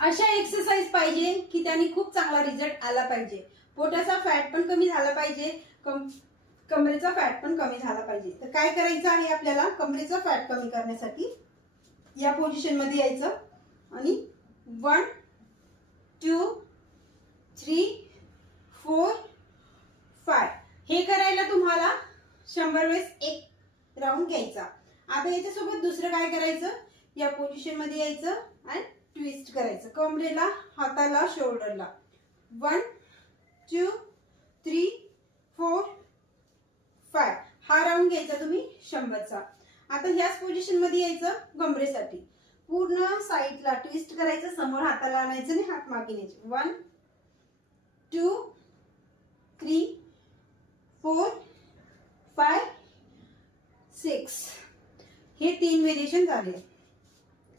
अशा एक्सरसाइज पाहिजे की त्यांनी खूप चांगला रिझल्ट आला पाहिजे. पोटाचा फॅट पण कमी झाला पाहिजे, कमरेचा फॅट पण कमी झाला पाहिजे. तर काय करायचं आहे आपल्याला कमरेचा फॅट कमी करण्यासाठी? या पोझिशन मध्ये यायचं आणि 1 2 3 4 5 हे करायला तुम्हाला 100 वेळेस एक राऊंड घ्यायचा. आता याच्यासोबत दुसरं काय करायचं, या पोझिशन मध्ये यायचं आणि ट्विस्ट करायचं कमरेला, हाताला, शोल्डरला. 1 2 3 4 5 हा राऊंड घ्यायचा तुम्ही 100चा. आता ह्याच पोझिशन मध्ये यायचं कमरेसाठी. पूर्ण साईडला ट्विस्ट करायचं, समोर हाताला आणायचं आणि हात मागे न्यायचे. 1 2 3 4 5 6 हे 3 व्हेरिएशन झाले.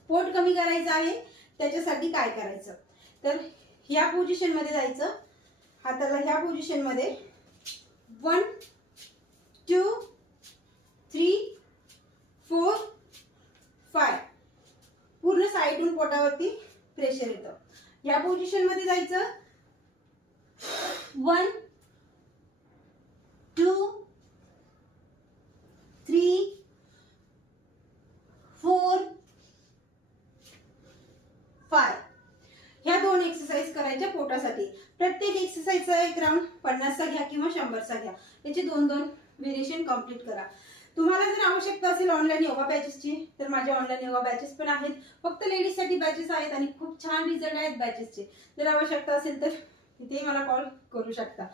पोट कमी करायचं आहे, त्याच्यासाठी काय करायचं तर ह्या पोझिशन मध्ये जायचं, हाताला ह्या पोझिशन मध्ये 1 2 3 4 5 पूर्ण साईडून पोटावरती प्रेशर येतं. या पोझिशन मध्ये जायचं 1 2 3 4 5 ह्या 2 एक्सरसाइज करायच्या पोटासाठी. प्रत्येक एक्सरसाइजचा एक राऊंड 50चा घ्या किंवा 100चा घ्या. याचे 2-2 व्हेरिएशन कंप्लीट करा. तुम्हाला जर आवश्यकता असेल ऑनलाईन योगा बॅचेसची तर माझ्या ऑनलाईन योगा बॅचेस पण आहेत. फक्त लेडीजसाठी बॅचेस आहेत आणि खूप छान रिझल्ट आहेत बॅचेसचे. जर आवश्यकता असेल तर इथे मला कॉल करू शकता.